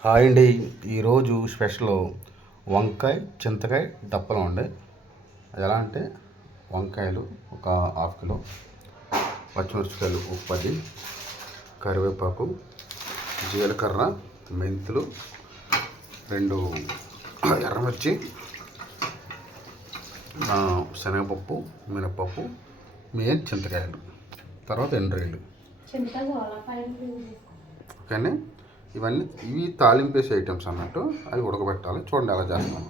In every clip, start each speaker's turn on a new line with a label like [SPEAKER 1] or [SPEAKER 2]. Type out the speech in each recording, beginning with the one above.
[SPEAKER 1] Hi అండి. ఈరోజు special వంకాయ చింతకాయ దప్పలం అండి. అది ఎలా అంటే వంకాయలు ఒక హాఫ్ కిలో పచ్చిమిరపకాయలు ఒక పది కరివేపాకు జీలకర్ర మెంతులు రెండు ఎర్రమిర్చి శనగపప్పు మినపప్పు మెయిన్ చింతకాయలు తర్వాత ఎండ్రాయిలు ఓకేనే? ఇవన్నీ ఇవి తాలింపేసే ఐటమ్స్ అన్నట్టు అవి ఉడకబెట్టాలి. చూడండి అలా చేస్తాను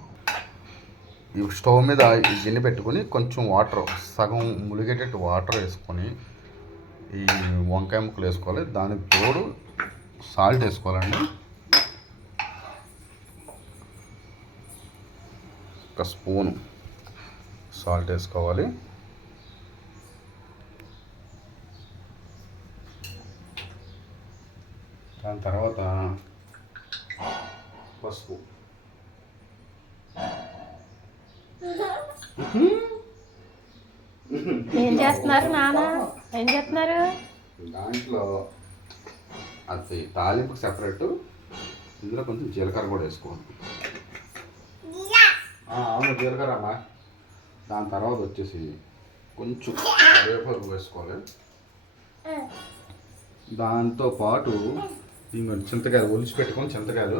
[SPEAKER 1] ఈ స్టవ్ మీద ఈ గిన్నె పెట్టుకొని కొంచెం వాటర్ సగం ములిగేటట్టు వాటర్ వేసుకొని ఈ వంకాయ ముక్కలు వేసుకోవాలి. దానికి తోడు సాల్ట్ వేసుకోవాలండి. ఒక స్పూను సాల్ట్ వేసుకోవాలి. దాని తర్వాత పసుపు.
[SPEAKER 2] ఏం చేస్తున్నారు నాన్న ఏం చేస్తున్నారు?
[SPEAKER 1] దాంట్లో అది తాలింపు సెపరేట్ ఇందులో కొంచెం జీలకర్ర కూడా వేసుకోవాలి. అవును జీలకర్ర అమ్మా. దాని తర్వాత వచ్చేసి కొంచెం కరివేపాకు వేసుకోవాలి. దాంతో పాటు ఇంకో చింతకాయలు ఒలిచి పెట్టుకొని చింతకాయలు.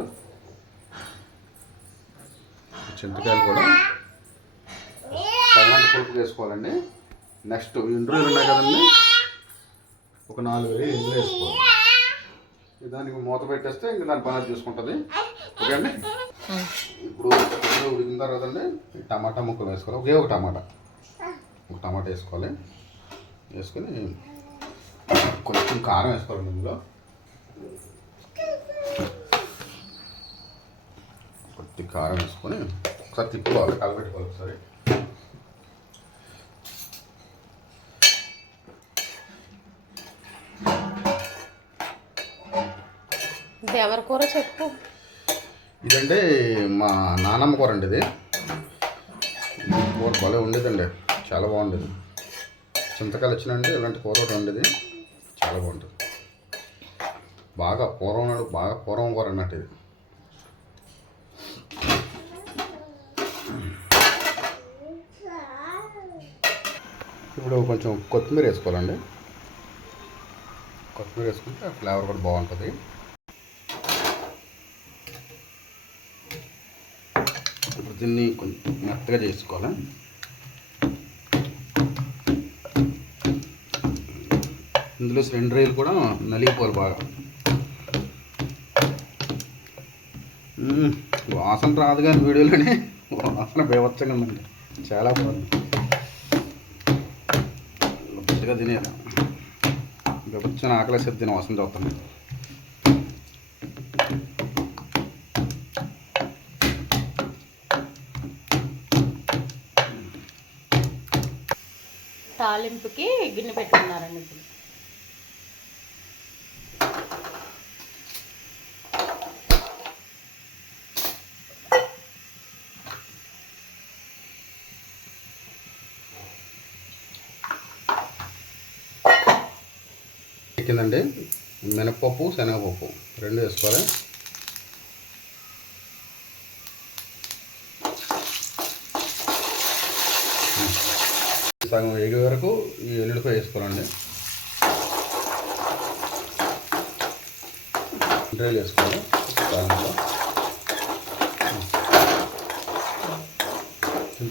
[SPEAKER 1] చింతకాయలు కూడా తగినంత పులుపు వేసుకోవాలండి నెక్స్ట్ ఇంటర్వ్యూలు ఉన్నాయి కదండి. ఒక నాలుగు వేలు ఇందులో వేసుకోవాలి. దానికి మూత పెట్టేస్తే ఇంకా దాని పని చూసుకుంటుంది. ఓకే అండి? ఇప్పుడు ఉడికిన తర్వాత అండి టమాటా ముక్కలు వేసుకోవాలి. ఒకే ఒక టమాటా. ఒక టమాటా వేసుకోవాలి. వేసుకొని కొంచెం కారం వేసుకోవాలండి ఇందులో. కొద్ది కారం వేసుకొని ఒకసారి తిప్పుకోవాలి కలపెట్టుకోవాలి ఒకసారి.
[SPEAKER 2] ఇది ఎవరి కూర చెప్పు?
[SPEAKER 1] ఇదంటే మా నానమ్మ కూర అండి ఇది. కూర భలే ఉండేదండి చాలా బాగుండేది. చింతకాయలు వచ్చినంటే ఇలాంటి కూర ఒకటి ఉండేది చాలా బాగుంటుంది. బాగా పూర్వం నాడు బాగా పూర్వం కూర అన్నట్టు ఇది. ఇప్పుడు కొంచెం కొత్తిమీర వేసుకోవాలండి. కొత్తిమీర వేసుకుంటే ఫ్లేవర్ కూడా బాగుంటుంది. ఇప్పుడు దీన్ని కొంచెం మెత్తగా చేసుకోవాలి. ఇందులో రెండు రైలు కూడా నలిగిపోవాలి బాగా. వాసన రాదు కానీ వీడియోలోనే వాసన బేవచ్చంగా ఉందండి. చాలా బాగుంది. గట్టిగా తినేయాలి బేవచ్చని ఆకలి సేపు తిన వాసన చూస్తాను
[SPEAKER 2] తాలింపుకి గిన్నె పెట్టుకున్నారండి ఇప్పుడు.
[SPEAKER 1] కిందండి మినపప్పు శనగపప్పు. రెండు వేసుకోవాలి. సగం వేగే వరకు ఈ ఎల్లుడిపాయ వేసుకోవాలండి. డ్రైల్ వేసుకోవాలి దానిలో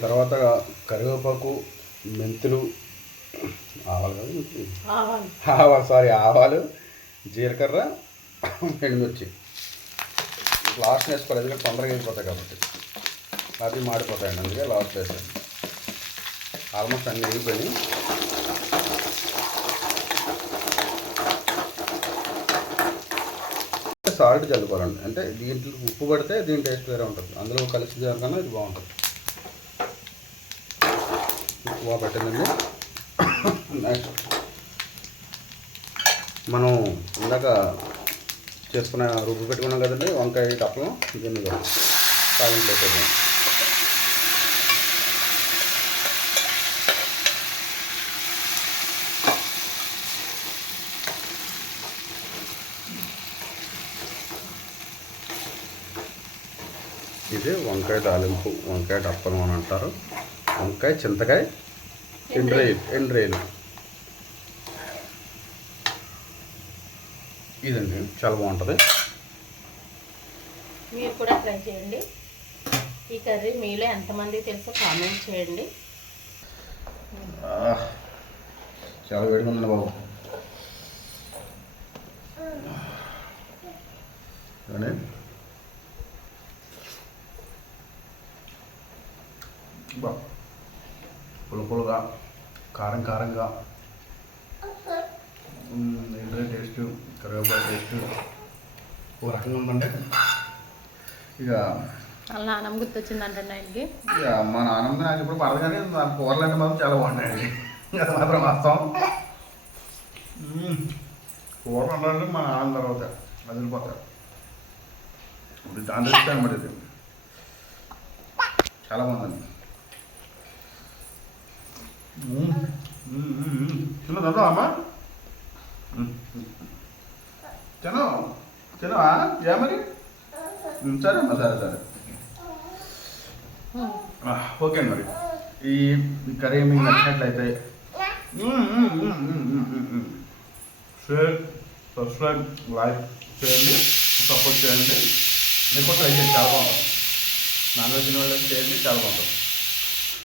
[SPEAKER 1] తర్వాత కరివేపాకు మెంతులు ఆవాలు? కదా?
[SPEAKER 2] ఆవాలు
[SPEAKER 1] సారీ ఆవాలు జీలకర్ర ఎండుమిర్చి. లాస్ట్ వేసుకోవాలి ఎందుకంటే తొందరగా అయిపోతాయి కాబట్టి. అది మాడిపోతాయండి అందుకే లాస్ట్ వేసాను ఆల్మోస్ట్ అన్నీ అయిపోయినాయి సాల్ట్ చల్లుకోవాలండి. అంటే దీంట్లో ఉప్పు పడితే దీని టేస్ట్ వేరే ఉంటుంది. అందులో కలిసి కన్నా ఇది బాగుంటుంది. ఉప్పు బాగా పెట్టిందండి. నెక్స్ట్ మనం ఇందాక చేసుకున్న రుబ్బు పెట్టుకున్నాం కదండి వంకాయ టప్పలం దీన్ని తాలింపు పెట్టేద్దాం ఇది వంకాయ తాలింపు వంకాయ టప్పలం అని అంటారు. వంకాయ చింతకాయ ఎండ్రేలు ఎండ్రేలు ఇదండి చాలా బాగుంటుంది.
[SPEAKER 2] మీరు కూడా ట్రై చేయండి. ఈ కర్రీ మీలో ఎంతమంది తెలుసో కామెంట్ చేయండి.
[SPEAKER 1] చాలా వేడిగా ఉంది బాబు. కానీ బా. పుల్ల పుల్లగా కారం కారంగా ఏంటంటే టేస్ట్ కరివేపాకు టేస్ట్ ఒక రకంగా ఉందండి. ఇక
[SPEAKER 2] వాళ్ళ నాన్నమ్మ గుర్తొచ్చిందంటండి ఆయనకి.
[SPEAKER 1] ఇక మా నాన్నమ్మ నాకు ఇప్పుడు పడదు కానీ నా కూరలు అంటే మాత్రం చాలా బాగున్నాయండి. అది మాత్రం వాస్తవం. మ్మ్. కూరలు ఉండాలంటే మా నాన్న తర్వాత వదిలిపోతారు. ఇప్పుడు దాని దృష్టి అనమాట ఇది. చాలా బాగుందండి. మ్మ్. మ్మ్, మ్మ్, చిన్న తింటావా అమ్మా? మ్మ్. తిను తినవా ఏ సరే అమ్మా సరే సరే. ఓకే మరి. ఈ కర్రీ మీకు నచ్చినట్లయితే. షేర్ సబ్స్క్రైబ్ లైక్ చేయండి. సపోర్ట్ చేయండి. మీకు ట్రై చేయండి. చాలా బాగుంటుంది. నాన్ వెజ్ వాళ్ళకి చేయండి. చాలా బాగుంటుంది.